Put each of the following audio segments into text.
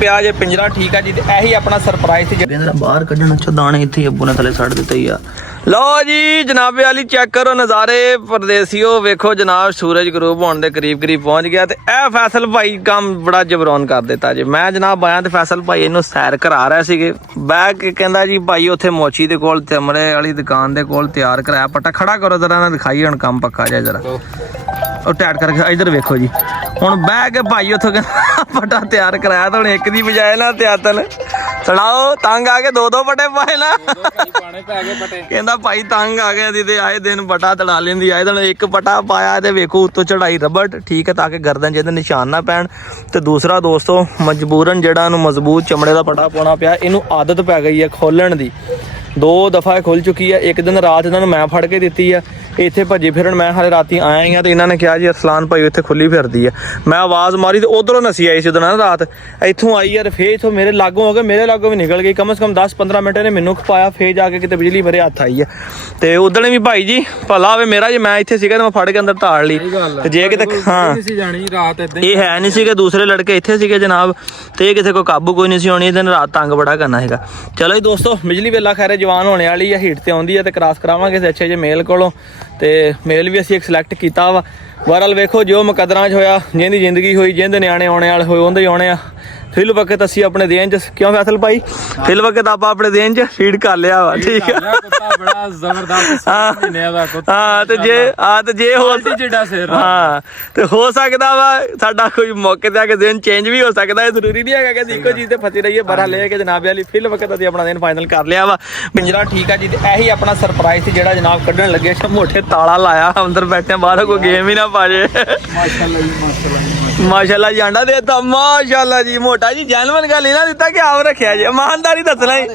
ਪਿਆ ਜੇ ਪਿੰਜਰਾ ਠੀਕ ਆ ਜੀ। ਤੇ ਇਹੀ ਆਪਣਾ ਸਰਪ੍ਰਾਈਜ਼ ਸੀ ਜਿਹੜਾ ਬਾਹਰ ਕੱਢਣ ਚ ਦਾਣੇ ਇੱਥੇ ਅੱਬੂ ਨੇ ਥੱਲੇ ਛੱਡ ਦਿੱਤੇ ਹੀ ਆ। ਲਓ ਜੀ ਜਨਾਬੇ ਵਾਲੀ ਚੈੱਕ ਕਰੋ ਨਜ਼ਾਰੇ ਪਰਦੇਸੀਓ। ਵੇਖੋ ਜਨਾਬ ਸੂਰਜ ਗਰੂਬ ਹੋਣ ਦੇ ਕਰੀਬ ਪਹੁੰਚ ਗਿਆ ਤੇ ਇਹ ਫੈਸਲ ਭਾਈ ਕੰਮ ਬੜਾ ਜਬਰੋਨ ਕਰ ਦਿੱਤਾ ਜੀ। ਮੈਂ ਜਨਾਬ ਆਇਆ ਤੇ ਫੈਸਲ ਭਾਈ ਇਹਨੂੰ ਸੈਰ ਕਰਾ ਰਹੇ ਸੀਗੇ। ਬੈਗ ਕਹਿੰਦਾ ਜੀ ਭਾਈ ਉੱਥੇ ਮੋਚੀ ਦੇ ਕੋਲ ਤਮਰੇ ਵਾਲੀ ਦੁਕਾਨ ਦੇ ਕੋਲ ਤਿਆਰ ਕਰਾਇਆ ਪੱਟਾ। ਖੜਾ ਕਰੋ ਜਰਾ ਨਾ ਦਿਖਾਈ ਹੁਣ ਕੰਮ ਪੱਕਾ ਜਾ ਜਰਾ ਉਹ ਟੈਟ ਕਰਕੇ ਇਧਰ ਵੇਖੋ ਜੀ। ਹੁਣ ਬਹਿ ਕੇ ਭਾਈ ਉੱਥੋਂ ਕਹਿੰਦਾ ਪੱਟਾ ਤਿਆਰ ਕਰਾਇਆ ਤਾਂ ਹੁਣ ਇੱਕ ਦੀ ਬਜਾਏ ਨਾ ਤਿਆਤਲ ਚੜਾਓ ਤੰਗ ਆ ਕੇ ਦੋ ਪੱਟੇ ਪਾਏ ਨਾ ਕਹਿੰਦਾ ਭਾਈ ਤੰਗ ਆ ਗਿਆ ਤੇ ਆਏ ਦਿਨ ਪੱਟਾ ਤੜਾ ਲੈਂਦੀ ਆਏ ਦਿਨ ਇੱਕ ਪੱਟਾ ਪਾਇਆ ਤੇ ਵੇਖੋ ਉੱਤੋਂ ਚੜਾਈ ਰਬੜ ਠੀਕ ਹੈ ਤਾਂ ਕਿ ਗਰਦਨ ਜਿਹਦੇ ਨਿਸ਼ਾਨ ਨਾ ਪੈਣ। ਤੇ ਦੂਸਰਾ ਦੋਸਤੋ ਮਜਬੂਰਨ ਜਿਹੜਾ ਇਹਨੂੰ ਮਜ਼ਬੂਤ ਚਮੜੇ ਦਾ ਪੱਟਾ ਪਾਉਣਾ ਪਿਆ। ਇਹਨੂੰ ਆਦਤ ਪੈ ਗਈ ਹੈ ਖੋਲਣ ਦੀ। 2 ਦਫਾ ਖੁੱਲ ਚੁੱਕੀ ਹੈ। ਇੱਕ ਦਿਨ ਰਾਤ ਇਹਨਾਂ ਨੂੰ ਮੈਂ ਫੜ ਕੇ ਦਿੱਤੀ ਆ। ਇੱਥੇ ਭੱਜੀ ਫਿਰਨ ਮੈਂ ਹਾਲੇ ਰਾਤੀ ਆਇਆ ਹੀ ਆ ਤੇ ਇਹਨਾਂ ਨੇ ਕਿਹਾ ਜੀ ਅਰਸਲਾਨ ਭਾਈ ਇੱਥੇ ਖੁੱਲੀ ਫਿਰਦੀ ਆ। ਮੈਂ ਆਵਾਜ਼ ਮਾਰੀ ਤੇ ਉਧਰੋਂ ਨਸੀ ਆਈ ਸੀ ਉਦੋਂ ਨਾ ਰਾਤ ਇੱਥੋਂ ਆਈ ਯਾਰ ਫੇਰ ਇੱਥੋਂ ਮੇਰੇ ਲਾਗੋਂ ਹੋ ਗਏ ਮੇਰੇ ਲਾਗੋਂ ਵੀ ਨਿਕਲ ਗਈ। ਕਮ ਸੇ ਕਮ 10-15 ਮਿੰਟ ਇਹਨੇ ਮੈਨੂੰ ਖਪਾਇਆ। ਫੇਰ ਜਾ ਕੇ ਕਿਤੇ ਬਿਜਲੀ ਮੇਰੇ ਹੱਥ ਆਈ ਆ। ਤੇ ਉਦਣੇ ਵੀ ਭਾਈ ਜੀ ਭਲਾ ਹੋਵੇ ਮੇਰਾ ਜੇ ਮੈਂ ਇੱਥੇ ਸੀਗਾ ਤੇ ਮੈਂ ਫੜ ਕੇ ਅੰਦਰ ਧਾੜ ਲਈ। ਤੇ ਜੇ ਕਿਤੇ ਹਾਂ ਇਹ ਹੈ ਨਹੀਂ ਸੀਗੇ ਦੂਸਰੇ ਲੜਕੇ ਇੱਥੇ ਸੀਗੇ ਜਨਾਬ ਤੇ ਇਹ ਕਿਸੇ ਕੋ ਕਾਬੂ ਕੋਈ ਨਹੀਂ ਸੀ ਹੋਣੀ। ਦਿਨ ਰਾਤ ਤੰਗ ਬੜਾ ਕਰਨਾ ਹੈਗਾ। ਚਲੋ ਜੀ ਦੋਸਤੋ ਬਿਜਲੀ ਵੇਲਾ ਖੈਰੇ ਜਵਾਨ ਹੋਣੇ ਵਾਲੀ ਆ। ਹੀਟ ਤੇ ਆਉਂਦੀ ਆ ਤੇ ਕ੍ਰਾਸ ਕਰਾਵਾਂਗੇ ਤੇ ਅੱਛੇ ਜੇ ਮੇਲ ਕੋਲੋਂ ਤੇ ਮੇਲ ਵੀ ਅਸੀਂ ਇੱਕ ਸਿਲੈਕਟ ਕੀਤਾ ਵਾ। ਬਹਰਹਾਲ ਵੇਖੋ ਜੋ ਮੁਕੱਦਰਾਂ 'ਚ ਹੋਇਆ ਜਿਹਦੀ ਜ਼ਿੰਦਗੀ ਹੋਈ ਜਿਹਦੇ ਨਿਆਣੇ ਆਉਣੇ ਵਾਲੇ ਹੋਏ ਉਹਦੇ ਹੀ ਆਉਣੇ ਆ। ਫਿਲ ਵਕਤ ਅਸੀਂ ਆਪਣੇ ਦੇਨ 'ਚ ਕਿਉਂ ਫੈਸਲ ਭਾਈ ਫਿਲ ਵਕਤ ਆਪਾਂ ਆਪਣੇ ਦੇਨ 'ਚ ਫੀਡ ਕਰ ਲਿਆ ਵਾ ਠੀਕ ਆ। ਬੜਾ ਜ਼ਬਰਦਸਤ ਹਾਂ ਤੇ ਜੇ ਹੋ ਹਾਂ ਤੇ ਹੋ ਸਕਦਾ ਵਾ ਸਾਡਾ ਕੋਈ ਮੌਕੇ ਤੇ ਆ ਕੇ ਦਿਨ ਚੇਂਜ ਵੀ ਹੋ ਸਕਦਾ। ਇਹ ਜ਼ਰੂਰੀ ਨਹੀਂ ਹੈਗਾ ਕਿ ਇੱਕੋ ਚੀਜ਼ ਤੇ ਫਸੀ ਰਹੀਏ। ਬਹਰਹਾਲ ਲੈ ਕੇ ਜਨਾਬ ਵਾਲੀ ਫਿਲ ਵਕਤ ਅਸੀਂ ਆਪਣਾ ਦਿਨ ਫਾਈਨਲ ਕਰ ਲਿਆ ਵਾ। ਪਿੰਜਰਾ ਠੀਕ ਆ ਜੀ। ਤੇ ਇਹੀ ਆਪਣਾ ਸਰਪ੍ਰਾਈਜ਼ ਸੀ ਜਿਹੜਾ ਜਨਾਬ ਕੱਢਣ ਲੱਗੇ ਮੋਟੇ ਤਾਲਾ ਲਾਇਆ ਅੰਦਰ ਬੈਠੇ ਬਾਹਰ ਕੋਈ ਗੇਮ ਹੀ ਨਾ ਪਾ ਜੇ। ਮਾਸ਼ਾਅੱਲਾ ਜੀ ਆਂਡਾ ਦੇਤਾ ਮਾਸ਼ਾਅੱਲਾ ਜੀ ਮੋਟਾ ਜੀ ਜੈਨੂਇਨ ਗੱਲ ਇਹਨਾਂ ਦਿੱਤਾ ਕਿ ਆਪ ਰੱਖਿਆ ਜੀ ਇਮਾਨਦਾਰੀ ਦੱਸਣਾ ਹੀ।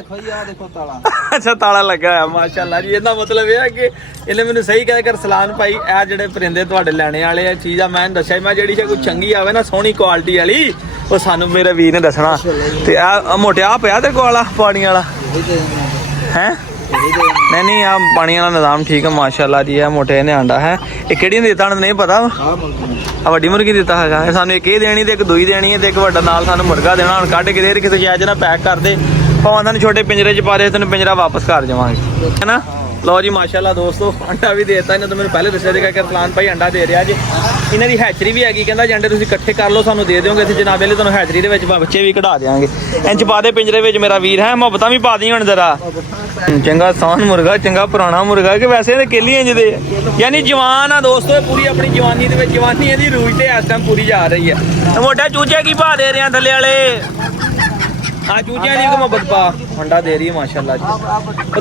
ਅੱਛਾ ਤਾਲਾ ਲੱਗਾ ਹੋਇਆ ਮਾਸ਼ਾਅੱਲਾ ਜੀ। ਇਹਦਾ ਮਤਲਬ ਇਹ ਹੈ ਕਿ ਇਹਨੇ ਮੈਨੂੰ ਸਹੀ ਕਹਿ ਕਰ ਸਲਾਨ ਭਾਈ ਇਹ ਜਿਹੜੇ ਪਰਿੰਦੇ ਤੁਹਾਡੇ ਲੈਣੇ ਵਾਲੇ ਆ ਚੀਜ਼ਾਂ ਮੈਂ ਦੱਸਿਆ ਮੈਂ ਜਿਹੜੀ ਕੋਈ ਚੰਗੀ ਆਵੇ ਨਾ ਸੋਹਣੀ ਕੁਆਲਿਟੀ ਵਾਲੀ ਉਹ ਸਾਨੂੰ ਮੇਰੇ ਵੀਰ ਨੇ ਦੱਸਣਾ। ਤੇ ਆ ਮੋਟਿਆ ਪਿਆ ਤੇ ਕੋਲਾ ਪਾਣੀ ਵਾਲਾ ਹੈ ਨਹੀਂ ਆ ਪਾਣੀ ਵਾਲਾ ਨਿਜ਼ਾਮ ਠੀਕ ਹੈ ਮਾਸ਼ਾਅੱਲਾ ਜੀ। ਆ ਮੋਟੇ ਨੇ ਆਂਡਾ ਹੈ ਇਹ ਕਿਹੜੀ ਨੇ ਦਿੱਤਾ ਨਹੀਂ ਪਤਾ ਆ ਵੱਡੀ ਮੁਰਗੀ ਦਿੱਤਾ ਹੈਗਾ। ਸਾਨੂੰ ਇੱਕ ਇਹ ਦੇਣੀ ਤੇ ਇੱਕ ਦੂਈ ਦੇਣੀ ਹੈ ਤੇ ਇੱਕ ਵੱਡਾ ਨਾਲ ਸਾਨੂੰ ਮੁਰਗਾ ਦੇਣਾ। ਹੁਣ ਕੱਢ ਕੇ ਦੇ ਕਿਸੇ ਜਾਇਜ਼ ਨਾਲ ਪੈਕ ਕਰ ਦੇ ਭਾਵੇਂ ਤੁਹਾਨੂੰ ਛੋਟੇ ਪਿੰਜਰੇ 'ਚ ਪਾ ਦੇ ਤੈਨੂੰ ਪਿੰਜਰਾ ਵਾਪਸ ਕਰ ਜਾਵਾਂਗੇ ਹੈ ਨਾ। ਲਓ ਜੀ ਮਾਸ਼ਾਅੱਲਾ ਦੋਸਤੋ ਅੰਡਾ ਵੀ ਦੇ ਦਿੱਤਾ ਇਹਨਾਂ ਤੋਂ ਮੈਨੂੰ ਪਹਿਲੇ ਦੱਸਿਆ ਸੀਗਾ ਕਿ ਅਰਸਲਾਨ ਭਾਈ ਅੰਡਾ ਦੇ ਰਿਹਾ ਜੀ। ਇਹਨਾਂ ਦੀ ਹੈਚਰੀ ਵੀ ਹੈਗੀ ਕਹਿੰਦਾ ਜੀ ਅੰਡੇ ਤੁਸੀਂ ਇਕੱਠੇ ਕਰ ਲਓ ਸਾਨੂੰ ਦੇ ਦਿਓਗੇ ਅਸੀਂ ਜਨਾਬ ਵਾਲੇ ਤੁਹਾਨੂੰ ਹੈਚਰੀ ਦੇ ਵਿੱਚ ਬੱਚੇ ਵੀ ਕਢਾ ਦੇਵਾਂਗੇ। ਇੰਚ ਪਾ ਦੇ ਪਿੰਜਰੇ ਵਿੱਚ ਮੇਰਾ ਵੀਰ ਹੈ ਮੁਹੱਬਤਾਂ ਵੀ ਪਾ ਦੀ ਹੁਣ ਜ਼ਰਾ। ਚੰਗਾ ਸਾਨ ਮੁਰਗਾ ਚੰਗਾ ਪੁਰਾਣਾ ਮੁਰਗਾ ਕਿ ਵੈਸੇ ਤੇ ਕੇਲੀ ਇੰਜ ਦੇ ਯਾਨੀ ਜਵਾਨ ਆ ਦੋਸਤੋ ਪੂਰੀ ਆਪਣੀ ਜਵਾਨੀ ਦੇ ਵਿੱਚ ਜਵਾਨੀ ਇਹਦੀ ਰੂਜ ਤੇ ਇਸ ਟਾਈਮ ਪੂਰੀ ਜਾ ਰਹੀ ਹੈ। ਮੋਟਾ ਚੂਚੇ ਕੀ ਪਾ ਦੇ ਰਹੇ ਥੱਲੇ ਵਾਲੇ ਆ ਚੂਚਿਆਂ ਦੀ ਮੁਹੱਬਤ ਪਾ ਅੰਡਾ ਦੇ ਰਹੀ ਹੈ ਮਾਸ਼ਾਅੱਲਾ ਜੀ।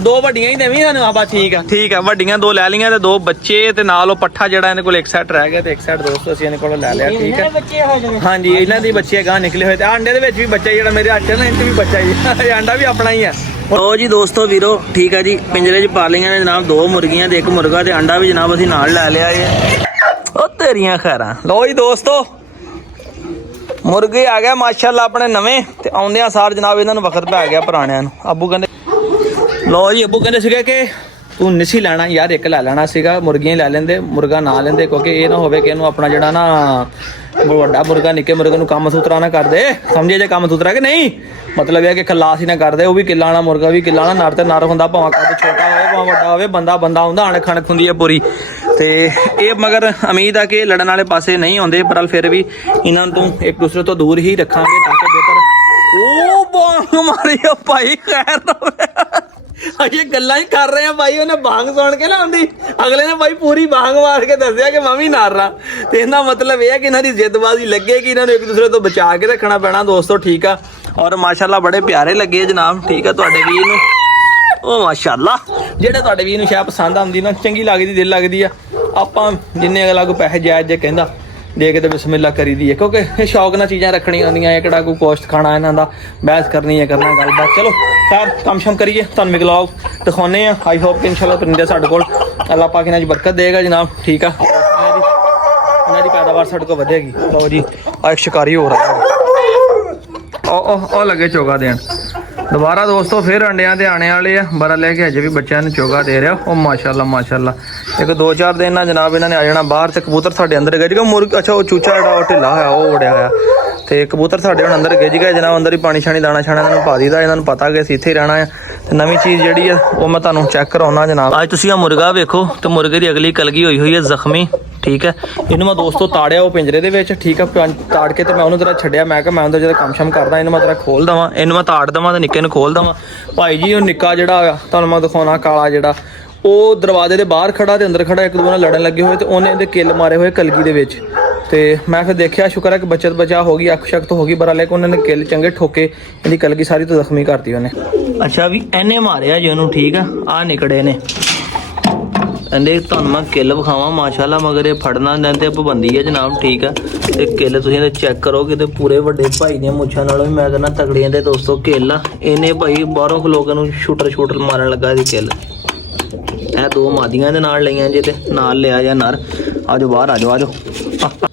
2 ਵੱਡੀਆਂ ਹੀ ਦੇਵੀਂ ਸਾਨੂੰ ਆ ਬਾ ਠੀਕ ਆ ਵੱਡੀਆਂ 2 ਲੈ ਲਈਆਂ ਤੇ 2 ਬੱਚੇ ਤੇ ਨਾਲ ਉਹ ਪੱਠਾ ਜਿਹੜਾ ਇਹਦੇ ਕੋਲ ਇੱਕ ਸੈਟ ਰਹਿ ਗਿਆ ਤੇ ਇੱਕ ਸੈਟ ਦੋਸਤੋ ਅਸੀਂ ਇਹਦੇ ਕੋਲ ਲੈ ਲਿਆ ਠੀਕ ਹੈ। ਹਾਂਜੀ ਇਹਨਾਂ ਦੀ ਬੱਚੇ ਗਾਂ ਨਿਕਲੇ ਹੋਏ ਤੇ ਅੰਡੇ ਦੇ ਵਿੱਚ ਵੀ ਬੱਚਾ ਜਿਹੜਾ ਮੇਰੇ ਹੱਥ ਨਾਲ ਇੰਚ ਵੀ ਬੱਚਾ ਜੀ ਅੰਡਾ ਵੀ ਆਪਣਾ ਹੀ ਹੈ। ਲਓ ਜੀ ਦੋਸਤੋ ਵੀਰੋ ਠੀਕ ਹੈ ਜੀ ਪਿੰਜਰੇ 'ਚ ਪਾ ਲਈਆਂ ਨੇ ਜਨਾਬ 2 ਮੁਰਗੀਆਂ ਤੇ 1 ਮੁਰਗਾ ਤੇ ਅੰਡਾ ਵੀ ਜਨਾਬ ਅਸੀਂ ਨਾਲ ਲੈ ਲਿਆ ਜੀ। ਉਹ ਤੇਰੀਆਂ ਖੈਰਾਂ। ਲਓ ਜੀ ਦੋਸਤੋ ਮੁਰਗੇ ਆ ਗਿਆ ਮਾਸ਼ਾਅੱਲਾ ਆਪਣੇ ਨਵੇਂ ਤੇ ਆਉਂਦਿਆਂ ਸਾਰ ਜਨਾਬ ਇਹਨਾਂ ਨੂੰ ਵਕਤ ਪੈ ਗਿਆ ਪੁਰਾਣਿਆਂ ਨੂੰ। ਅੱਬੂ ਕਹਿੰਦੇ ਲਓ ਜੀ ਅੱਬੂ ਕਹਿੰਦੇ ਸੀਗੇ ਕਿ ਤੂੰ ਨਹੀਂ ਸੀ ਲੈਣਾ ਯਾਰ ਇੱਕ ਲੈ ਲੈਣਾ ਸੀਗਾ ਮੁਰਗੀਆਂ ਹੀ ਲੈ ਲੈਂਦੇ ਮੁਰਗਾ ਨਾ ਲੈਂਦੇ ਕਿਉਂਕਿ ਇਹ ਨਾ ਹੋਵੇ ਕਿ ਇਹਨੂੰ ਆਪਣਾ ਜਿਹੜਾ ਨਾ ਵੱਡਾ ਮੁਰਗਾ ਨਿੱਕੇ ਮੁਰਗੇ ਨੂੰ ਕੰਮ ਸੂਤਰਾ ਨਾ ਕਰਦੇ ਸਮਝੇ ਜੇ ਕੰਮ ਸੂਤਰਾ ਕਿ ਨਹੀਂ ਮਤਲਬ ਇਹ ਕਿ ਖਲਾਸ ਹੀ ਨਾ ਕਰਦੇ। ਉਹ ਵੀ ਕਿੱਲਾ ਵਾਲਾ ਮੁਰਗਾ ਵੀ ਕਿੱਲਾ ਵਾਲਾ ਨਰ ਤੇ ਨਰ ਹੁੰਦਾ ਭਾਵੇਂ ਕੱਦ ਛੋਟਾ ਹੋਵੇ ਭਾਵੇਂ ਵੱਡਾ ਹੋਵੇ ਬੰਦਾ ਹੁੰਦਾ ਅਣਖ ਖਣਕ ਹੁੰਦੀ ਹੈ ਪੂਰੀ। ਤੇ ਇਹ ਮਗਰ ਉਮੀਦ ਆ ਕਿ ਲੜਨ ਵਾਲੇ ਪਾਸੇ ਨਹੀਂ ਆਉਂਦੇ ਪਰ ਫਿਰ ਵੀ ਇਹਨਾਂ ਨੂੰ ਤੂੰ ਇੱਕ ਦੂਸਰੇ ਤੋਂ ਦੂਰ ਹੀ ਰੱਖਾਂਗੇ ਤਾਂ ਕਿ ਬਿਹਤਰ। ਉਹ ਬਾਂਗ ਮਾਰੀ ਆ ਭਾਈ ਖੈਰ ਅਜੇ ਗੱਲਾਂ ਹੀ ਕਰ ਰਹੇ ਆ ਭਾਈ ਉਹਨੇ ਬਾਂਗ ਸੁਣ ਕੇ ਨਾ ਆਉਂਦੀ ਅਗਲੇ ਨੇ ਭਾਈ ਪੂਰੀ ਬਾਂਗ ਮਾਰ ਕੇ ਦੱਸਿਆ ਕਿ ਮੈਂ ਵੀ ਨਾਰਾ। ਤੇ ਇਹਦਾ ਮਤਲਬ ਇਹ ਹੈ ਕਿ ਇਹਨਾਂ ਦੀ ਜ਼ਿੱਦਬਾਜ਼ੀ ਲੱਗੇਗੀ ਇਹਨਾਂ ਨੂੰ ਇੱਕ ਦੂਸਰੇ ਤੋਂ ਬਚਾ ਕੇ ਰੱਖਣਾ ਪੈਣਾ ਦੋਸਤੋ ਠੀਕ ਆ। ਔਰ ਮਾਸ਼ਾਅੱਲਾ ਬੜੇ ਪਿਆਰੇ ਲੱਗੇ ਜਨਾਬ ਠੀਕ ਆ ਤੁਹਾਡੇ ਵੀਰ ਨੂੰ। ਉਹ ਮਾਸ਼ਾਅੱਲਾ ਜਿਹੜੇ ਤੁਹਾਡੇ ਵੀਰ ਨੂੰ ਸ਼ਾਇਦ ਪਸੰਦ ਆਉਂਦੀ ਨਾ ਚੰਗੀ ਲੱਗਦੀ ਦਿਲ ਲੱਗਦੀ ਆ ਆਪਾਂ ਜਿੰਨੇ ਅਗਲਾ ਕੋਈ ਪੈਸੇ ਜਾਇਜ਼ ਜੇ ਕਹਿੰਦਾ ਦੇ ਕੇ ਤੇ ਬਿਸਮਿਲ੍ਲਾ ਕਰੀ ਦੀ ਹੈ ਕਿਉਂਕਿ ਇਹ ਸ਼ੌਕ ਨਾਲ ਚੀਜ਼ਾਂ ਰੱਖਣੀਆਂ ਆਉਂਦੀਆਂ ਇਹ ਕਿਹੜਾ ਕੋਈ ਕੋਸ਼ਟ ਖਾਣਾ ਇਹਨਾਂ ਦਾ ਬਹਿਸ ਕਰਨੀ ਹੈ ਕਰਨਾ ਗੱਲਬਾਤ। ਚਲੋ ਖੈਰ ਕੰਮ ਸ਼ਮ ਕਰੀਏ ਤੁਹਾਨੂੰ ਮਿਗਲਾਓ ਦਿਖਾਉਂਦੇ ਆ। ਆਈ ਹੋਪ ਕਿ ਇਨਸ਼ਾਅੱਲਾ ਪਰਿੰਦੇ ਸਾਡੇ ਕੋਲ ਅੱਲਾਹ ਪਾਕ ਇਹਨਾਂ 'ਚ ਬਰਕਤ ਦੇਗਾ ਜਨਾਬ ਠੀਕ ਆ। ਇਹਨਾਂ ਦੀ ਪੈਦਾਵਾਰ ਸਾਡੇ ਕੋਲ ਵਧੇਗੀ। ਲਓ ਜੀ ਆ ਇੱਕ ਸ਼ਿਕਾਰੀ ਹੋ ਰਿਹਾ ਉਹ ਲੱਗੇ ਚੋਗਾ ਦੇਣ ਦੁਬਾਰਾ ਦੋਸਤੋ ਫਿਰ ਅੰਡਿਆਂ ਦੇ ਆਣੇ ਵਾਲੇ ਆ ਬੜਾ ਲੈ ਕੇ ਅਜੇ ਵੀ ਬੱਚਿਆਂ ਨੂੰ ਚੋਗਾ ਦੇ ਰਿਹਾ। ਉਹ ਮਾਸ਼ਾਅੱਲਾ ਇੱਕ 2-4 ਦਿਨ ਨਾਲ ਜਨਾਬ ਇਹਨਾਂ ਨੇ ਆ ਜਾਣਾ ਬਾਹਰ ਤੇ ਕਬੂਤਰ ਸਾਡੇ ਅੰਦਰ ਗਏ ਜਿਹੜਾ ਮੁਰਗ ਅੱਛਾ ਉਹ ਚੂਚਾ ਜਿਹੜਾ ਉਹ ਢਿੱਲਾ ਹੋਇਆ ਉਹ ਉੜਿਆ ਹੋਇਆ ਤੇ ਕਬੂਤਰ ਸਾਡੇ ਹੁਣ ਅੰਦਰ ਗਿੱਜ ਗਏ ਜਨਾਬ, ਅੰਦਰ ਹੀ ਪਾਣੀ ਛਾਣੀ ਦਾਣਾ ਛਾਣਾ ਇਹਨਾਂ ਨੂੰ ਪਾ ਦਿੱਤਾ। ਇਹਨਾਂ ਨੂੰ ਪਤਾ ਕਿ ਅਸੀਂ ਇੱਥੇ ਹੀ ਰਹਿਣਾ ਆ। ਤੇ ਨਵੀਂ ਚੀਜ਼ ਜਿਹੜੀ ਆ ਉਹ ਮੈਂ ਤੁਹਾਨੂੰ ਚੈੱਕ ਕਰਾਉਣਾ ਜਨਾਬ। ਅੱਜ ਤੁਸੀਂ ਆ ਮੁਰਗਾ ਵੇਖੋ ਤੇ ਮੁਰਗੇ ਦੀ ਅਗਲੀ ਕਲਗੀ ਹੋਈ ਹੈ ਜ਼ਖਮੀ, ਠੀਕ ਹੈ। ਇਹਨੂੰ ਮੈਂ ਦੋਸਤੋ ਤਾੜਿਆ ਉਹ ਪਿੰਜਰੇ ਦੇ ਵਿੱਚ, ਠੀਕ ਹੈ। ਤਾੜ ਕੇ ਤੇ ਮੈਂ ਉਹਨੂੰ ਜਰਾ ਛੱਡਿਆ, ਮੈਂ ਕਿਹਾ ਮੈਂ ਉਹਦਾ ਜਿਹੜਾ ਕੰਮ ਸ਼ਮ ਕਰਦਾ ਇਹਨੂੰ ਮੈਂ ਤੇਰਾ ਖੋਲ ਦੇਵਾਂ, ਇਹਨੂੰ ਮੈਂ ਤਾੜ ਦੇਵਾਂ ਤੇ ਨਿੱਕੇ ਨੂੰ ਖੋਲ ਦੇਵਾਂ। ਭਾਈ ਜੀ ਉਹ ਨਿੱਕਾ ਜਿਹੜਾ ਆ ਤੁਹਾਨੂੰ ਮੈਂ ਦਿਖਾਉਣਾ ਕਾਲਾ ਜਿਹੜਾ, ਉਹ ਦਰਵਾਜ਼ੇ ਦੇ ਬਾਹਰ ਖੜਾ ਤੇ ਅੰਦਰ ਖੜਾ ਇੱਕ ਦੂਜੇ ਨਾਲ ਲੜਨ ਲੱਗੇ ਹੋਏ ਤੇ ਉਹਨੇ ਇਹਦੇ ਕਿੱਲ ਮਾਰੇ ਹੋਏ ਕਲਗੀ ਦੇ ਵਿੱਚ। ਤੇ ਮੈਂ ਫਿਰ ਦੇਖਿਆ ਸ਼ੁਕਰ ਹੈ ਕਿ ਬਚਤ ਬਚਾ ਹੋ ਗਈ, ਅੱਖ ਸ਼ੱਕ ਹੋ ਗਈ, ਬਰਾ ਲੈ ਕੇ ਉਹਨਾਂ ਨੇ ਕਿੱਲ ਚੰਗੇ ਠੋਕੇ, ਇਹਦੀ ਕਲਗੀ ਸਾਰੀ ਤੋਂ ਜ਼ਖਮੀ ਕਰਤੀ ਉਹਨੇ। ਅੱਛਾ ਵੀ ਇਹਨੇ ਮਾਰਿਆ ਜੀ ਉਹਨੂੰ, ਠੀਕ ਆ ਨਿਕੜੇ ਨੇ ਕਹਿੰਦੇ ਤੁਹਾਨੂੰ ਮੈਂ ਕਿੱਲ ਵਿਖਾਵਾਂ ਮਾਸ਼ਾਅੱਲਾ, ਮਗਰ ਇਹ ਫੜਨਾ ਦਿੰਦੇ ਪਾਬੰਦੀ ਹੈ ਜਨਾਬ, ਠੀਕ ਆ। ਤੇ ਕਿੱਲ ਤੁਸੀਂ ਇਹਦੇ ਚੈੱਕ ਕਰੋਗੇ ਤੇ ਪੂਰੇ ਵੱਡੇ ਭਾਈ ਦੀਆਂ ਮੁੱਛਾਂ ਨਾਲੋਂ ਵੀ ਮੈਂ ਕਹਿੰਦਾ ਤਗੜੀਆਂ ਦੇ ਦੋਸਤੋ ਕਿੱਲ ਆ। ਇਹਨੇ ਭਾਈ ਬਾਹਰੋਂ ਲੋਕਾਂ ਨੂੰ ਸ਼ੂਟਰ ਮਾਰਨ ਲੱਗਾ ਇਹਦੀ ਕਿੱਲ। ਇਹ ਦੋ ਮਾਦੀਆਂ ਦੇ ਨਾਲ ਲਈਆਂ ਜੇ ਤੇ ਨਾਲ ਲਿਆ ਜਾਂ ਨਰ। ਆਜੋ ਬਾਹਰ ਆਜੋ।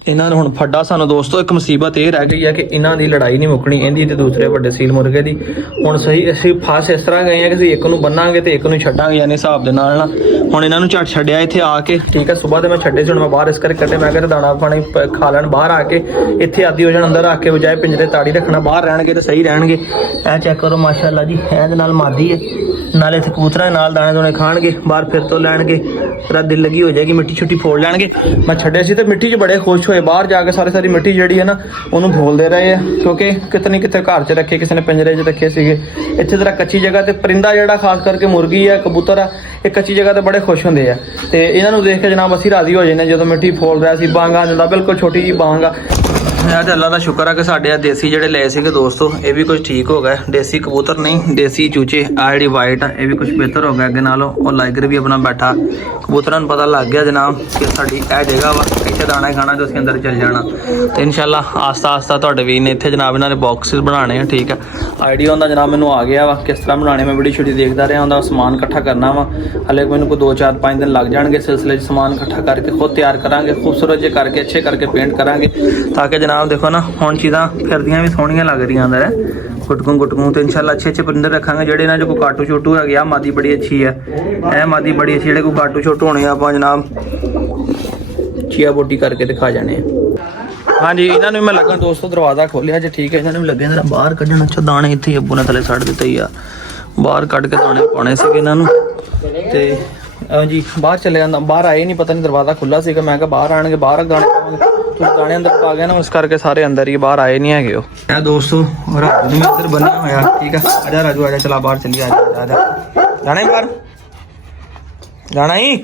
ਇਹਨਾਂ ਨੂੰ ਹੁਣ ਫੱਡਾ ਸਾਨੂੰ ਦੋਸਤੋ ਇੱਕ ਮੁਸੀਬਤ ਇਹ ਰਹਿ ਗਈ ਹੈ ਕਿ ਇਹਨਾਂ ਦੀ ਲੜਾਈ ਨਹੀਂ ਮੁੱਕਣੀ, ਇਹਦੀ ਤੇ ਦੂਸਰੇ ਵੱਡੇ ਸੀਲ ਮੁਰਗੇ ਦੀ। ਹੁਣ ਸਹੀ ਅਸੀਂ ਫਸ ਇਸ ਤਰ੍ਹਾਂ ਗਏ ਆ ਕਿ ਅਸੀਂ ਇੱਕ ਨੂੰ ਬੰਨਾਂਗੇ ਤੇ ਇੱਕ ਨੂੰ ਛੱਡਾਂਗੇ, ਯਾਨੀ ਹਿਸਾਬ ਦੇ ਨਾਲ ਨਾ। ਹੁਣ ਇਹਨਾਂ ਨੂੰ ਝੱਟ ਛੱਡਿਆ ਇੱਥੇ ਆ ਕੇ, ਠੀਕ ਹੈ। ਸਵੇਰ ਦੇ ਮੈਂ ਛੱਡੇ ਸੀ, ਹੁਣ ਮੈਂ ਬਾਹਰ ਇਸ ਕਰਕੇ ਕੱਢੇ, ਮੈਂ ਕਿਹਾ ਦਾਣਾ ਪਾਣੀ ਖਾ ਲੈਣ ਬਾਹਰ ਆ ਕੇ, ਇੱਥੇ ਆਦੀ ਹੋ ਜਾਣ ਅੰਦਰ ਆ ਕੇ ਬਜਾਏ ਪਿੰਜਰੇ ਤਾੜੀ ਰੱਖਣਾ, ਬਾਹਰ ਰਹਿਣਗੇ ਤੇ ਸਹੀ ਰਹਿਣਗੇ। ਇਹ ਚੈੱਕ ਕਰੋ ਮਾਸ਼ਾਅੱਲਾ ਜੀ, ਇਹਦੇ ਨਾਲ ਮਾਦੀ ਹੈ, ਨਾਲੇ ਇੱਥੇ ਕਬੂਤਰਾਂ ਨਾਲ ਦਾਣੇ ਦੋਣੇ ਖਾਣਗੇ, ਬਾਹਰ ਫਿਰ ਤੋਂ ਲੈਣਗੇ, ਤੇਰਾ ਦਿਲ ਲੱਗੀ ਹੋ ਜਾਏਗੀ, ਮਿੱਟੀ ਛੁੱਟੀ ਫੋੜ ਲੈਣਗੇ। ਮੈਂ ਛੱਡੇ ਸੀ ਤੇ ਮਿੱਟੀ 'ਚ ਬੜੇ ਖੁਸ਼ ਹੋਏ, ਬਾਹਰ ਜਾ ਕੇ ਸਾਰੀ ਮਿੱਟੀ ਜਿਹੜੀ ਹੈ ਨਾ ਉਹਨੂੰ ਫੋਲਦੇ ਰਹੇ ਆ, ਕਿਉਂਕਿ ਕਿਤੇ ਘਰ 'ਚ ਰੱਖੇ, ਕਿਸੇ ਨੇ ਪਿੰਜਰੇ 'ਚ ਰੱਖੇ ਸੀਗੇ। ਇੱਥੇ ਜ਼ਰਾ ਕੱਚੀ ਜਗ੍ਹਾ ਤੇ ਪਰਿੰਦਾ ਜਿਹੜਾ ਖਾਸ ਕਰਕੇ ਮੁਰਗੀ ਆ ਕਬੂਤਰ ਆ, ਇਹ ਕੱਚੀ ਜਗ੍ਹਾ ਤੇ ਬੜੇ ਖੁਸ਼ ਹੁੰਦੇ ਆ। ਤੇ ਇਹਨਾਂ ਨੂੰ ਦੇਖ ਕੇ ਜਨਾਬ ਅਸੀਂ ਰਾਜ਼ੀ ਹੋ ਜਾਂਦੇ ਜਦੋਂ ਮਿੱਟੀ ਫੋਲ ਰਿਹਾ ਸੀ। ਬਾਂਗਾ ਦਿੰਦਾ, ਬਿਲਕੁਲ ਛੋਟੀ ਜਿਹੀ ਬਾਂਗ ਆ। ਅੱਜ ਅੱਲਾ ਦਾ ਸ਼ੁਕਰ ਆ ਕਿ ਸਾਡੇ ਆ ਦੇਸੀ ਜਿਹੜੇ ਲਏ ਸੀਗੇ ਦੋਸਤੋ, ਇਹ ਵੀ ਕੁਝ ਠੀਕ ਹੋ ਗਏ। ਦੇਸੀ ਕਬੂਤਰ ਨਹੀਂ, ਦੇਸੀ ਚੂਚੇ ਆ ਜਿਹੜੀ ਵਾਈਟ ਆ, ਇਹ ਵੀ ਕੁਝ ਬਿਹਤਰ ਹੋ ਗਿਆ ਅੱਗੇ ਨਾਲੋਂ। ਉਹ ਲਾਈਗਰ ਵੀ ਆਪਣਾ ਬੈਠਾ, ਕਬੂਤਰਾਂ ਨੂੰ ਪਤਾ ਲੱਗ ਗਿਆ ਜਨਾਬ ਕਿ ਸਾਡੀ ਇਹ ਜਗ੍ਹਾ ਵਾ, ਇੱਥੇ ਦਾਣਾ ਖਾਣਾ ਤੇ ਅਸੀਂ ਅੰਦਰ ਚੱਲ ਜਾਣਾ। ਤੇ ਇਨਸ਼ਾਅੱਲਾ ਆਸਤਾ ਤੁਹਾਡੇ ਵੀਰ ਨੇ ਇੱਥੇ ਜਨਾਬ ਇਹਨਾਂ ਨੇ ਬਾਕਸਿਸ ਬਣਾਉਣੇ ਆ, ਠੀਕ ਆ। ਆਈਡੀਆ ਹੁੰਦਾ ਜਨਾਬ ਮੈਨੂੰ ਆ ਗਿਆ ਵਾ ਕਿਸ ਤਰ੍ਹਾਂ ਬਣਾਉਣੇ, ਮੈਂ ਵੀਡੀਓ ਛੁੱਟੀ ਦੇਖਦਾ ਰਿਹਾ, ਉਹਦਾ ਸਮਾਨ ਇਕੱਠਾ ਕਰਨਾ ਵਾ। ਹਲੇ ਮੈਨੂੰ ਕੋਈ 2-4-5 ਦਿਨ ਲੱਗ ਜਾਣਗੇ ਸਿਲਸਿਲੇ 'ਚ ਸਮਾਨ ਇਕੱਠਾ ਕਰਕੇ ਖੁਦ ਤਿਆਰ ਕਰਾਂਗੇ, ਖੂਬਸੂਰਤ ਜਿਹੇ ਕਰਕੇ ਅੱਛੇ ਕਰਕੇ ਪੇਂਟ ਕਰਾਂਗੇ, ਤਾਂ ਕਿ ਜਨਾਬ ਦੇਖੋ ਨਾ ਹੁਣ ਚੀਜ਼ਾਂ ਫਿਰਦੀਆਂ ਵੀ ਸੋਹਣੀਆਂ ਲੱਗ ਰਹੀਆਂ ਅੰਦਰ ਗੁਟਕੂ ਤੇ ਇਨਸ਼ਾਅੱਲਾ ਅੱਛੇ ਪਰਿੰਦਰ ਰੱਖਾਂਗੇ। ਜਿਹੜੇ ਇਹਨਾਂ 'ਚ ਕੋਈ ਕਾਟੂ ਛੋਟੂ ਹੈਗੇ ਆ, ਮਾਦੀ ਬੜੀ ਅੱਛੀ ਹੈ, ਇਹ ਮਾਦੀ ਬੜੀ ਅੱਛੀ। ਜਿਹੜੇ ਕੋਈ ਕਾਟੂ ਛੋਟੂ ਹੋਣੇ ਆਪਾਂ ਜਨਾਬ ਚੀਆ ਬੋਟੀ ਕਰਕੇ ਦਿਖਾ ਜਾਣੇ ਆ। ਹਾਂਜੀ ਇਹਨਾਂ ਨੂੰ ਮੈਂ ਲੱਗਾ ਦੋਸਤੋ ਦਰਵਾਜ਼ਾ ਖੋਲਿਆ ਜੇ, ਠੀਕ ਹੈ। ਇਹਨਾਂ ਨੂੰ ਵੀ ਲੱਗਿਆ ਜਰਾ ਬਾਹਰ ਕੱਢਣ। ਅੱਛਾ ਦਾਣੇ ਇੱਥੇ ਅੱਬੂ ਨੇ ਥੱਲੇ ਛੱਡ ਦਿੱਤੇ ਆ, ਬਾਹਰ ਕੱਢ ਕੇ ਦਾਣੇ ਪਾਉਣੇ ਸੀਗੇ ਇਹਨਾਂ ਨੂੰ। ਤੇ ਜੀ ਬਾਹਰ ਚਲੇ ਜਾਂਦਾ, ਬਾਹਰ ਆਏ ਨਹੀਂ, ਪਤਾ ਨਹੀਂ ਦਰਵਾਜ਼ਾ ਖੁੱਲਾ ਸੀਗਾ। ਮੈਂ ਕਿਹਾ ਬਾਹਰ ਆਣਗੇ, ਬਾਹਰ ਦਾਣੇ ਪਾਵਾਂਗੇ, ਤੁਸੀਂ ਦਾਣੇ ਅੰਦਰ ਪਾ ਗਏ ਨਾ, ਇਸ ਕਰਕੇ ਸਾਰੇ ਅੰਦਰ ਹੀ, ਬਾਹਰ ਆਏ ਨਹੀਂ ਹੈਗੇ ਉਹ। ਇਹ ਦੋਸਤੋ ਰਾਜੂ ਨੂੰ ਇੱਧਰ ਬੰਨਿਆ ਹੋਇਆ, ਠੀਕ ਆ। ਆਜਾ ਰਾਜੂ ਆਜਾ, ਚਲਾ ਬਾਹਰ ਚੱਲੀ, ਆਜਾ ਜਾਣਾ ਹੀ ਬਾਹਰ, ਜਾਣਾ ਹੀ।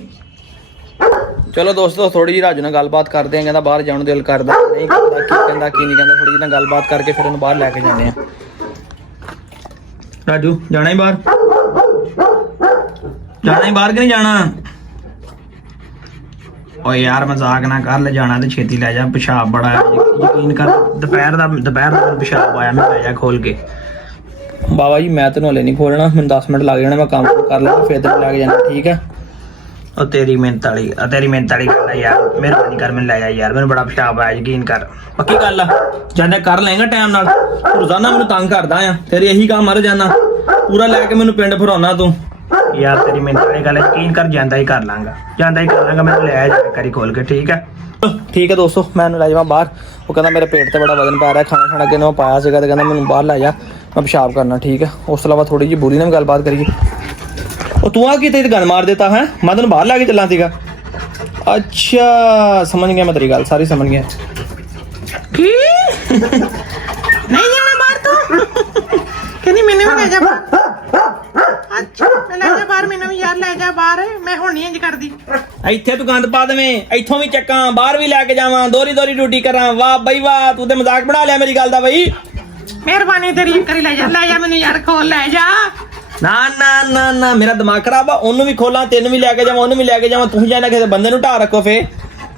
ਚਲੋ ਦੋਸਤੋ ਥੋੜੀ ਜਿਹੀ ਰਾਜੂ ਨਾਲ ਗੱਲਬਾਤ ਕਰਦੇ ਆ, ਕਹਿੰਦਾ ਬਾਹਰ ਜਾਣ ਨੂੰ ਦਿਲ ਕਰਦਾ ਨਹੀਂ, ਕਹਿੰਦਾ ਕੀ ਕਹਿੰਦਾ ਕੀ ਨਹੀਂ ਕਹਿੰਦਾ, ਥੋੜੀ ਜਿਹੀ ਨਾਲ ਗੱਲਬਾਤ ਕਰਕੇ ਫਿਰ ਉਹਨੂੰ ਬਾਹਰ ਲੈ ਕੇ ਜਾਂਦੇ ਆ। ਰਾਜੂ ਜਾਣਾ ਹੀ ਬਾਹਰ, ਜਾਣਾ ਹੀ ਬਾਹਰ ਕਿ ਨਹੀਂ ਜਾਣਾ? ਓ ਯਾਰ ਮਜ਼ਾਕ ਨਾ ਕਰ, ਲੈ ਜਾਣਾ ਤੇ ਛੇਤੀ ਲੈ ਜਾ, ਪਿਸ਼ਾਬ ਬੜਾ ਆਇਆ, ਯਕੀਨ ਕਰ ਦੁਪਹਿਰ ਦਾ ਪਿਸ਼ਾਬ ਆਇਆ, ਮੈਂ ਲੈ ਜਾ ਖੋਲ ਕੇ। ਬਾਬਾ ਜੀ ਮੈਂ ਤੈਨੂੰ ਹਲੇ ਨਹੀਂ ਖੋਲਣਾ, ਮੈਨੂੰ 10 ਮਿੰਟ ਲੱਗ ਜਾਣਾ, ਮੈਂ ਕੰਮ ਕਰ ਲੈਣਾ ਫਿਰ ਤੈਨੂੰ ਲੈ ਕੇ ਜਾਣਾ, ਠੀਕ ਹੈ। ਉਹ ਤੇਰੀ ਮਿਹਨਤ ਵਾਲੀ ਗੱਲ ਆ ਯਾਰ, ਮਿਹਰਬਾਨੀ ਕਰ ਮੈਨੂੰ ਲੈ ਜਾ ਯਾਰ, ਮੈਨੂੰ ਬੜਾ ਪਿਸ਼ਾਬ ਆਇਆ, ਯਕੀਨ ਕਰ, ਪੱਕੀ ਗੱਲ ਆ। ਜਾਂਦਾ ਕਰ ਲਏਗਾ ਟਾਈਮ ਨਾਲ, ਰੋਜ਼ਾਨਾ ਮੈਨੂੰ ਤੰਗ ਕਰਦਾ ਆ, ਤੇਰੀ ਇਹੀ ਕੰਮ ਮਰ ਜਾਣਾ, ਪੂਰਾ ਲੈ ਕੇ ਮੈਨੂੰ ਪਿੰਡ ਫਿਰਾਉਣਾ ਤੂੰ ਯਾਰ। ਤੇਰੀ ਮਿਹਨਤ ਵਾਲੀ ਗੱਲ, ਯਕੀਨ ਕਰ, ਜਾਂਦਾ ਹੀ ਕਰ ਲਾਂਗਾ, ਮੈਨੂੰ ਲੈ ਜਾ ਕਰੀ ਖੋਲ ਕੇ, ਠੀਕ ਹੈ। ਠੀਕ ਹੈ ਦੋਸਤੋ, ਮੈਂ ਇਹਨੂੰ ਲੈ ਜਾਵਾਂ ਬਾਹਰ। ਉਹ ਕਹਿੰਦਾ ਮੇਰੇ ਪੇਟ ਤੇ ਬੜਾ ਵਜ਼ਨ ਪਾ ਰਿਹਾ, ਖਾਣਾ ਅੱਗੇ ਨੂੰ ਪਾਇਆ ਸੀਗਾ, ਤੇ ਕਹਿੰਦਾ ਮੈਨੂੰ ਬਾਹਰ ਲੈ ਜਾ, ਮੈਂ ਪਿਸ਼ਾਬ ਕਰਨਾ, ਠੀਕ ਹੈ। ਉਸ ਤੋਂ ਇਲਾਵਾ ਥੋੜੀ ਜਿਹੀ ਬੁਰੀ ਨਾਲ ਗੱਲਬਾਤ ਕਰੀਏ। ਉਹ ਤੂੰ ਆ ਕਿਤੇ ਗਨ ਮਾਰ ਦਿੱਤਾ ਹੈ, ਮੈਂ ਤੈਨੂੰ ਬਾਹਰ ਲੈ ਕੇ ਚੱਲਾਂ ਸੀਗਾ। ਅੱਛਾ ਸਮਝ ਗਿਆ ਮੈਂ ਤੇਰੀ ਗੱਲ, ਸਾਰੀ ਸਮਝ ਗਿਆ। ਕੀ ਨਹੀਂ ਜਾਣਾ ਬਾਹਰ ਤੂੰ? ਕਹਿੰਦੀ ਮੈਨੂੰ ਵੀ ਲੈ ਜਾ ਬਾਹਰ। ਅੱਛਾ ਮੈਂ ਲੈ ਜਾ ਬਾਹਰ, ਮੈਨੂੰ ਵੀ ਯਾਰ ਲੈ ਜਾ ਬਾਹਰ, ਮੈਂ ਹੁਣ ਨਹੀਂ ਇੰਜ ਕਰਦੀ। ਇੱਥੇ ਤੂੰ ਗੰਦ ਪਾ ਦੇਵੇਂ, ਇੱਥੋਂ ਵੀ ਚੱਕਾਂ, ਬਾਹਰ ਵੀ ਲੈ ਕੇ ਜਾਵਾਂ, ਦੋਰੀ ਡਿਊਟੀ ਕਰਾਂ। ਵਾਹ ਬਈ ਵਾਹ, ਤੂੰ ਤੇ ਮਜ਼ਾਕ ਬਣਾ ਲਿਆ ਮੇਰੀ ਗੱਲ ਦਾ ਬਈ। ਮਿਹਰਬਾਨੀ ਤੇਰੀ ਕਰੀ, ਲੈ ਜਾ ਮੈਨੂੰ ਯਾਰ, ਖੋਲ ਲੈ ਜਾ। ਨਾ ਮੇਰਾ ਦਿਮਾਗ ਖਰਾਬ ਆ, ਉਹਨੂੰ ਵੀ ਖੋਲਾਂ, ਤੈਨੂੰ ਵੀ ਲੈ ਕੇ ਜਾਵਾਂ, ਉਹਨੂੰ ਵੀ ਲੈ ਕੇ ਜਾਵਾਂ, ਤੁਸੀਂ ਜਾਣਾ ਕਿਸੇ ਬੰਦੇ ਨੂੰ ਢਾ ਰੱਖੋ ਫੇ।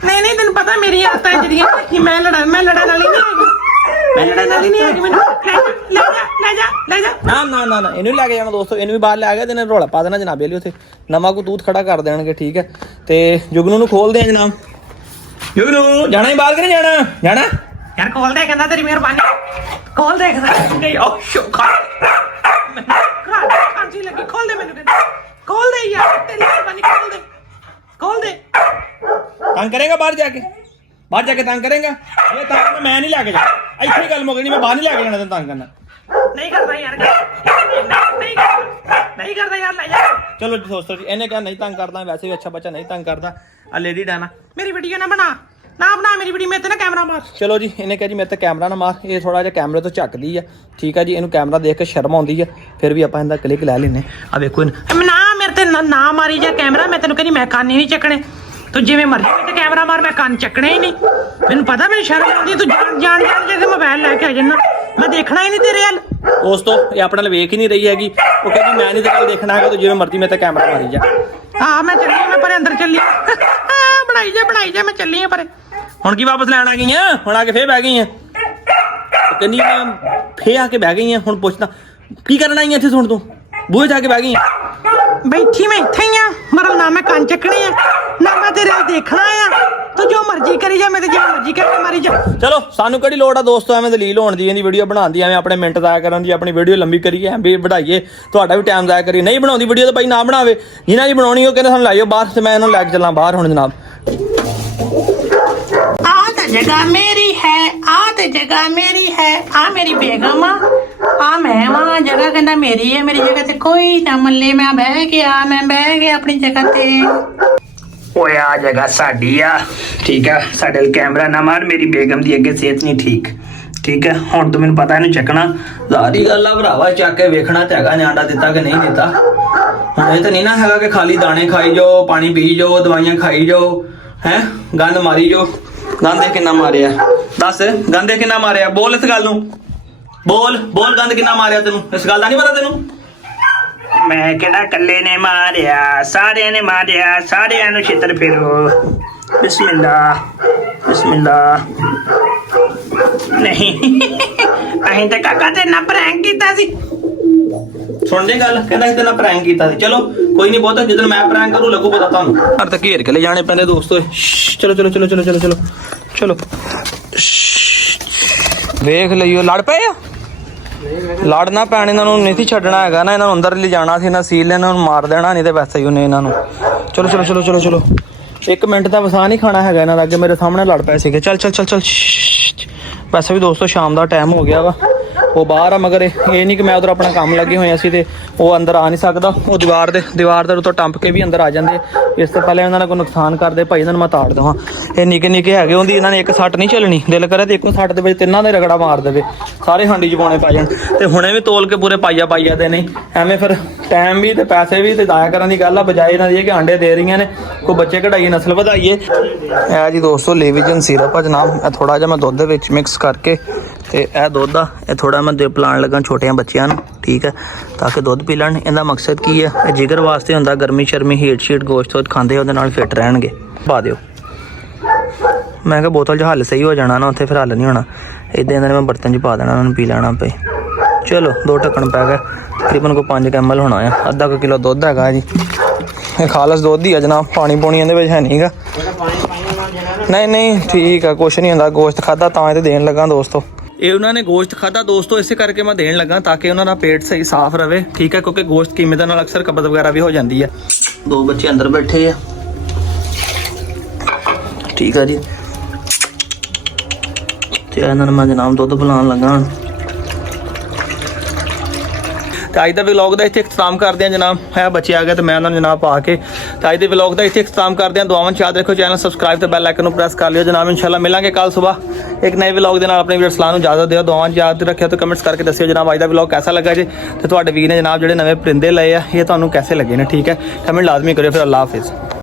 ਨਹੀਂ ਤੈਨੂੰ ਪਤਾ ਮੇਰੀ ਆਦਤਾਂ ਜਿਹੜੀਆਂ ਕਿ ਮੈਂ ਲੜਨ ਵਾਲੀ ਨਹੀਂ ਹੈਗੀ, ਮੈਨੂੰ ਲੈ ਜਾ। ਨਾ ਇਹਨੂੰ ਲੈ ਕੇ ਜਾਣਾ ਦੋਸਤੋ, ਇਹਨੂੰ ਵੀ ਬਾਹਰ ਲੈ ਗਿਆ, ਤੇ ਇਹਨੇ ਰੌਲਾ ਪਾ ਦੇਣਾ ਜਨਾਬੇ ਲਈ, ਉੱਥੇ ਨਵਾਂ ਕੋ ਤੂਤ ਖੜਾ ਕਰ ਦੇਣਗੇ, ਠੀਕ ਹੈ। ਤੇ ਜੁਗਨੂ ਨੂੰ ਖੋਲਦੇ ਆ ਜਨਾਬ। ਜੁਗਨੂ ਜਾਣਾ ਹੀ ਬਾਹਰ ਕਿ ਨਹੀਂ ਜਾਣਾ ਯਾਰ? ਖੋਲ ਦੇ, ਕਹਿੰਦਾ ਤੇਰੀ ਮਿਹਰਬਾਨੀ, ਖੋਲ ਦੇ, ਕਹਿੰਦਾ ਓ ਸ਼ੁਕਰ ਕਾਂਜੀ ਲੱਗੀ, ਖੋਲ ਦੇ ਮੈਨੂੰ, ਕਹਿੰਦਾ ਖੋਲ ਦੇ ਯਾਰ, ਤੇਰੀ ਮਿਹਰਬਾਨੀ, ਖੋਲ ਦੇ। ਤੰਗ ਕਰੇਗਾ ਬਾਹਰ ਜਾ ਕੇ ਤੰਗ ਕਰੇਗਾ, ਇਹ ਤਾਂ ਮੈਂ ਨਹੀਂ ਲੈ ਕੇ ਜਾ। ਇੱਥੇ ਹੀ ਗੱਲ ਮੁੱਕਣੀ, ਮੈਂ ਬਾਹਰ ਨਹੀਂ ਲੈ ਕੇ ਜਾਣਾ ਤੈਨੂੰ ਤੰਗ ਕਰਨਾ। ਨਹੀਂ ਕਰਦਾ ਯਾਰ, ਨਹੀਂ ਕਰਦਾ ਯਾਰ, ਲੈ ਜਾ। ਚਲੋ ਦੋਸਤੋ ਜੀ, ਇਹਨੇ ਕਿਹਾ ਨਹੀਂ ਤੰਗ ਕਰਦਾ, ਵੈਸੇ ਵੀ ਅੱਛਾ ਬੱਚਾ ਨਹੀਂ ਤੰਗ ਕਰਦਾ। ਆ ਲੇਡੀ ਡਾਨਾ ਮੇਰੀ ਵੀਡੀਓ ਨਾ ਬਣਾ ਮੇਰੀ ਵੀਡੀਓ, ਮੇਰੇ ਤੇ ਨਾ ਕੈਮਰਾ ਮਾਰ। ਚਲੋ ਜੀ, ਇਹਨੇ ਕਿਹਾ ਜੀ ਮੇਰੇ ਤੇ ਕੈਮਰਾ ਨਾ ਮਾਰ। ਇਹ ਥੋੜਾ ਜਿਹਾ ਕੈਮਰੇ ਤੋਂ ਝੱਕਦੀ ਆ, ਠੀਕ ਆ ਜੀ। ਇਹਨੂੰ ਕੈਮਰਾ ਦੇਖ ਕੇ ਸ਼ਰਮ ਆਉਂਦੀ ਆ, ਫਿਰ ਵੀ ਆਪਾਂ ਇਹਦਾ ਕਲਿੱਕ ਲੈ ਲੈਨੇ ਆ। ਵੇਖੋ ਨਾ ਮੇਰੇ ਤੇ ਨਾ ਮਾਰੀ ਜਾ ਕੈਮਰਾ, ਮੈਂ ਤੈਨੂੰ ਕਹਿੰਦੀ ਮੈਂ ਕੰਨ ਹੀ ਨਹੀਂ ਚੱਕਣੇ। ਤੂੰ ਜਿਵੇਂ ਮਰਜ਼ੀ ਮੇਰੇ ਤੇ ਕੈਮਰਾ ਮਾਰ, ਮੈਂ ਕੰਨ ਚੱਕਣੇ ਹੀ ਨਹੀਂ। ਮੈਨੂੰ ਪਤਾ ਮੈਨੂੰ ਸ਼ਰਮ ਆਉਂਦੀ, ਤੂੰ ਜਾਣ ਕੇ ਮੋਬਾਈਲ ਲੈ ਕੇ ਆ ਜਾਣਾ, ਮੈਂ ਦੇਖਣਾ ਹੀ ਨਹੀਂ ਤੇਰੇ ਵੱਲ। ਦੋਸਤੋ ਇਹ ਆਪਣੇ ਨਾਲ ਵੇਖ ਹੀ ਨਹੀਂ ਰਹੀ ਹੈਗੀ, ਉਹ ਕਹਿੰਦੀ ਮੈਂ ਨਹੀਂ ਤੇ ਕੱਲ ਦੇਖਣਾ ਹੈਗਾ, ਤੂੰ ਜਿਵੇਂ ਮਰਜ਼ੀ ਮੇਰੇ ਤੇ ਕੈਮਰਾ ਮਾਰੀ ਜਾ। ਹਾਂ ਮੈਂ ਚੱਲੀ, ਮੈਂ ਪਰੇ ਅੰਦਰ ਚੱਲੀ। ਬਣਾਈ ਜਾ, ਮੈਂ ਚੱਲੀ ਆ ਪਰੇ। ਹੁਣ ਕੀ ਵਾਪਸ ਲੈਣ ਆ ਗਈ ਆ? ਹੁਣ ਆ ਕੇ ਫੇਰ ਬਹਿ ਗਈ ਆ। ਕਹਿੰਦੀ ਮੈਂ ਫੇਰ ਆ ਕੇ ਬਹਿ ਗਈ ਆ। ਹੁਣ ਪੁੱਛਦਾ ਕੀ ਕਰਨ ਆਈ ਇੱਥੇ? ਸੁਣ ਤੂੰ ਬੂਹੇ ਜਾ ਕੇ ਬਹਿ ਗਈ ਆ। ਬੈਠੀ ਮੈਂ ਇੱਥੇ ਹੀ ਆ, ਮਰਲ ਨਾ ਮੈਂ ਕੰਨ ਚੱਕਣੇ ਆ, ਨਾ ਮੈਂ ਤੇਰੇ ਵੱਲ ਦੇਖਣਾ ਆ। ਤੂੰ ਜੋ ਮਰਜ਼ੀ ਕਰੀ ਜਾ, ਮੈਂ ਤੇ ਜੋ ਮਰਜ਼ੀ ਕਰਕੇ ਮਾਰੀ ਜਾ। ਚਲੋ ਸਾਨੂੰ ਕਿਹੜੀ ਲੋੜ ਆ ਦੋਸਤੋ ਐਵੇਂ ਦਲੀਲ ਹੋਣ ਦੀ, ਇਹਦੀ ਵੀਡੀਓ ਬਣਾਉਣ ਦੀ, ਐਵੇਂ ਆਪਣੇ ਮਿੰਟ ਜ਼ਾਇਆ ਕਰਨ ਦੀ। ਆਪਣੀ ਵੀਡੀਓ ਲੰਬੀ ਕਰੀਏ, ਵੀ ਵਧਾਈਏ, ਤੁਹਾਡਾ ਵੀ ਟਾਈਮ ਜ਼ਾਇਆ ਕਰੀਏ। ਨਹੀਂ ਬਣਾਉਂਦੀ ਵੀਡੀਓ ਤਾਂ ਭਾਈ ਨਾ ਬਣਾਵੇ, ਜਿਨ੍ਹਾਂ ਦੀ ਬਣਾਉਣੀ ਉਹ ਕਹਿੰਦੇ ਸਾਨੂੰ ਲਾਇਓ ਬਾਹਰ, ਤੇ ਮੈਂ ਇਹਨਾਂ ਨੂੰ ਲੈ ਕੇ ਚੱਲਾਂ ਬਾਹਰ। ਹੁਣ ਜਨਾਬ जगह मेरी है, ते जगह मेरी है, मेरी बेगम मैं वहां जगह कहना मेरी है, मेरी जगह ते कोई ना मल्ले। मैं बह गया अपनी जगह ते। ओए आ जगह साडी आ, ठीक है। साडे कैमरा ना मार, मेरी बेगम दी अगे सेहत नहीं ठीक, ठीक है। हुण तो मैनूं पता इहनूं चकना ਸਾਰੀ ਗੱਲ ਆ ਭਰਾਵਾ, ਚੱਕ ਕੇ ਵੇਖਣਾ ਤੇ ਹੈਗਾ ਨਿਆਂਡਾ ਦਿੱਤਾ ਕਿ ਨਹੀਂ ਦਿੱਤਾ। ਹੁਣ ਇਹ ਤਾਂ ਨਹੀਂ ਨਾ ਹੈਗਾ ਕਿ ਖਾਲੀ ਦਾਣੇ ਖਾਈ ਜਾਓ, ਪਾਣੀ ਪੀ ਜਾਓ, ਦਵਾਈਆਂ ਖਾਈ ਜਾਓ, ਹੈ ਗੰਦ ਮਾਰੀ ਜਾਓ। ਗੰਦ ਕਿੰਨਾ ਮਾਰਿਆ ਦੱਸ? ਗੰਦ ਕਿੰਨਾ ਮਾਰਿਆ? ਬੋਲ ਇਸ ਗੱਲ ਨੂੰ, ਬੋਲ ਗੰਦ ਕਿੰਨਾ ਮਾਰਿਆ ਤੈਨੂੰ? ਇਸ ਗੱਲ ਦਾ ਨਹੀਂ ਪਤਾ ਤੈਨੂੰ? मैं केड़ा कल्ले ने मारिया, सारियां ने मारिया, सारियां नूं छितर फेरो। बिस्मिल्लाह नहीं अहीं ते काका ते ना प्रैंक कीता सी। ਸੁਣ ਦੇ ਗੱਲ, ਕਹਿੰਦਾ ਸੀ ਤੇਨਾਂ ਪ੍ਰੈਂਕ ਕੀਤਾ ਸੀ। ਚਲੋ ਕੋਈ ਨਹੀਂ, ਬਹੁਤਾ ਜਦੋਂ ਮੈਂ ਪ੍ਰੈਂਕ ਕਰੂ ਲੱਗੂ ਪਤਾ ਤੁਹਾਨੂੰ। ਘਰ ਤੱਕ ਘੇਰ ਕੇ ਲੈ ਜਾਣੇ ਪੈਂਦੇ ਦੋਸਤੋ। ਚਲੋ ਵੇਖ ਲਈਓ। ਲੜ ਪਏ ਆ? ਲੜ ਨਾ ਪੈਣ, ਇਹਨਾਂ ਨੂੰ ਨਹੀਂ ਸੀ ਛੱਡਣਾ ਹੈਗਾ ਨਾ, ਇਹਨਾਂ ਨੂੰ ਅੰਦਰ ਲੈ ਜਾਣਾ ਸੀ ਨਾ, ਸੀਲ ਇਹਨਾਂ ਨੂੰ ਮਾਰ ਦੇਣਾ, ਨਹੀਂ ਤੇ ਵੈਸੇ ਹੀ ਉਹਨੇ ਇਹਨਾਂ ਨੂੰ। ਚਲੋ 1 ਮਿੰਟ ਦਾ ਵਸਾ ਨਹੀਂ ਖਾਣਾ ਹੈਗਾ ਇਹਨਾਂ ਦਾ। ਅੱਗੇ ਮੇਰੇ ਸਾਹਮਣੇ ਲੜ ਪਏ ਸੀਗੇ। ਚੱਲ ਵੈਸੇ ਵੀ ਦੋਸਤੋ ਸ਼ਾਮ ਦਾ ਟਾਈਮ ਹੋ ਗਿਆ ਵਾ, ਉਹ ਬਾਹਰ ਆ, ਮਗਰ ਇਹ ਨਹੀਂ ਕਿ ਮੈਂ ਉਧਰ ਆਪਣਾ ਕੰਮ ਲੱਗੇ ਹੋਏ ਅਸੀਂ ਤੇ ਉਹ ਅੰਦਰ ਆ ਨਹੀਂ ਸਕਦਾ। ਉਹ ਦੀਵਾਰ ਦੇ ਉੱਤੋਂ ਟੰਪ ਕੇ ਵੀ ਅੰਦਰ ਆ ਜਾਂਦੇ। ਇਸ ਤੋਂ ਪਹਿਲੇ ਉਹਨਾਂ ਨੇ ਕੋਈ ਨੁਕਸਾਨ ਕਰਦੇ, ਭਾਈ ਇਹਨਾਂ ਨੂੰ ਮੈਂ ਤਾੜ ਦੇਵਾਂ। ਇਹ ਨਿੱਕੇ ਹੈਗੇ, ਉਹਦੀ ਇਹਨਾਂ ਨੇ ਇੱਕ ਸੱਟ ਨਹੀਂ ਚੱਲਣੀ। ਦਿਲ ਕਰੇ ਤੇ ਇੱਕੋ ਸੱਟ ਦੇ ਵਿੱਚ ਤਿੰਨਾਂ ਦੇ ਰਗੜਾ ਮਾਰ ਦੇਵੇ, ਸਾਰੇ ਹਾਂਡੀ 'ਚ ਪਾਉਣੇ ਪੈ ਜਾਣ। ਤੇ ਹੁਣੇ ਵੀ ਤੋਲ ਕੇ ਪੂਰੇ ਪਾਈਆ ਦੇ ਨਹੀਂ, ਐਵੇਂ ਫਿਰ ਟਾਈਮ ਵੀ ਤੇ ਪੈਸੇ ਵੀ ਤੇ ਦਾਇਆ ਕਰਨ ਦੀ ਗੱਲ ਆ, ਬਜਾਏ ਇਹਨਾਂ ਦੀ ਕਿ ਆਂਡੇ ਦੇ ਰਹੀਆਂ ਨੇ। ਕੋਈ ਬੱਚੇ ਕਢਾਈਏ, ਨਸਲ ਵਧਾਈਏ। ਇਹ ਜੀ ਦੋਸਤੋ ਲੇਵੀਜਨ ਸਿਰਪ ਆ ਜਨਾਬ। ਇਹ ਥੋੜਾ ਜਿਹਾ ਮੈਂ ਦੁੱਧ ਦੇ ਵਿੱਚ ਮਿਕਸ ਕਰਕੇ, ਤੇ ਇਹ ਦੁੱਧ ਆ ਇਹ ਥੋੜਾ ਮੈਂ ਪਿਲਾਉਣ ਲੱਗਾ ਛੋਟਿਆਂ ਬੱਚਿਆਂ ਨੂੰ, ਠੀਕ ਹੈ, ਤਾਂ ਕਿ ਦੁੱਧ ਪੀ ਲੈਣ। ਇਹਦਾ ਮਕਸਦ ਕੀ ਹੈ? ਇਹ ਜਿਗਰ ਵਾਸਤੇ ਹੁੰਦਾ, ਗਰਮੀ ਸ਼ਰਮੀ ਹੀਟ ਸ਼ੀਟ ਗੋਸ਼ਤ ਖਾਂਦੇ ਉਹਦੇ ਨਾਲ ਫਿੱਟ ਰਹਿਣਗੇ। ਪਾ ਦਿਓ। ਮੈਂ ਕਿਹਾ ਬੋਤਲ 'ਚ ਹੱਲ ਸਹੀ ਹੋ ਜਾਣਾ ਨਾ, ਉੱਥੇ ਫਿਰ ਹੱਲ ਨਹੀਂ ਹੋਣਾ। ਇੱਦਾਂ ਇਹਨਾਂ ਨੇ ਮੈਂ ਬਰਤਨ 'ਚ ਪਾ ਦੇਣਾ, ਉਹਨਾਂ ਨੂੰ ਪੀ ਲੈਣਾ ਪਏ। ਚਲੋ 2 ਢੱਕਣ ਪੈ ਗਏ, ਤਕਰੀਬਨ ਕੋਈ 5 ml ਹੋਣਾ ਆ। ਅੱਧਾ ਕੁ ਕਿਲੋ ਦੁੱਧ ਹੈਗਾ ਜੀ, ਇਹ ਖਾਲਸ ਦੁੱਧ ਹੀ ਆ ਜਨਾਬ। ਪਾਣੀ ਪੂਣੀ ਇਹਦੇ ਵਿੱਚ ਹੈ ਨਹੀਂਗਾ। ਨਹੀਂ ਠੀਕ ਆ, ਕੁਛ ਨਹੀਂ ਹੁੰਦਾ। ਗੋਸ਼ਤ ਖਾਧਾ ਤਾਂ ਇਹ ਤੇ ਦੇਣ ਲੱਗਾ ਦੋਸਤੋ। ਇਹ ਉਹਨਾਂ ਨੇ ਗੋਸ਼ਤ ਖਾਧਾ ਦੋਸਤੋ, ਇਸੇ ਕਰਕੇ ਮੈਂ ਦੇਣ ਲੱਗਾ ਤਾਂ ਕਿ ਉਹਨਾਂ ਦਾ ਪੇਟ ਸਹੀ ਸਾਫ਼ ਰਵੇ, ਠੀਕ ਹੈ, ਕਿਉਂਕਿ ਗੋਸ਼ਤ ਕੀਮਤ ਨਾਲ ਅਕਸਰ ਕਬਜ਼ ਵਗੈਰਾ ਵੀ ਹੋ ਜਾਂਦੀ ਹੈ। 2 ਬੱਚੇ ਅੰਦਰ ਬੈਠੇ ਆ, ਠੀਕ ਆ ਜੀ। ਤੇ ਇਹਨਾਂ ਨੂੰ ਮੈਂ ਜਨਾਬ ਦੁੱਧ ਪਿਲਾਉਣ ਲੱਗਾ। ਤੇ ਅੱਜ ਦਾ ਵਲੌਗ ਦਾ ਇੱਥੇ ਇਖਤਤਾਮ ਕਰਦੇ ਹਾਂ ਜਨਾਬ। ਹੈ ਬੱਚੇ ਆ ਗਏ ਤੇ ਮੈਂ ਉਹਨਾਂ ਨੂੰ ਜਨਾਬ ਪਾ ਕੇ ਤੇ ਅੱਜ ਦੇ ਵਲੌਗ ਦਾ ਇੱਥੇ ਇਖਤਤਾਮ ਕਰਦੇ ਹਾਂ। ਦੁਆਵਾਂ ਚ ਯਾਦ ਰੱਖੋ, ਚੈਨਲ ਸਬਸਕ੍ਰਾਈਬ ਤੇ ਬੈਲ ਆਈਕਨ ਨੂੰ ਪ੍ਰੈਸ ਕਰ ਲਿਓ ਜਨਾਬ। ਇਨਸ਼ਾਅੱਲਾ ਮਿਲਾਂਗੇ ਕੱਲ ਸਵੇਰ ਇੱਕ ਨਵੇਂ ਵਲੌਗ ਦੇ ਨਾਲ। ਆਪਣੇ ਵੀਰ ਸਲਾਹ ਨੂੰ ਇਜਾਜ਼ਤ ਦਿਓ। ਦੁਆਵਾਂ ਚ ਯਾਦ ਰੱਖਿਓ ਤੇ ਕਮੈਂਟਸ ਕਰਕੇ ਦੱਸਿਓ ਜਨਾਬ ਅੱਜ ਦਾ ਵਲੌਗ ਕੈਸਾ ਲੱਗਾ ਜੀ, ਤੇ ਤੁਹਾਡੇ ਵੀਰ ਨੇ ਜਨਾਬ ਜਿਹੜੇ ਨਵੇਂ ਪਰਿੰਦੇ ਲਏ ਆ ਇਹ ਤੁਹਾਨੂੰ ਕੈਸੇ ਲੱਗੇ ਨੇ, ਠੀਕ ਹੈ। ਕਮੈਂਟ ਲਾਜ਼ਮੀ ਕਰਿਓ। ਫਿਰ ਅੱਲਾਹ ਹਾਫਿਜ਼।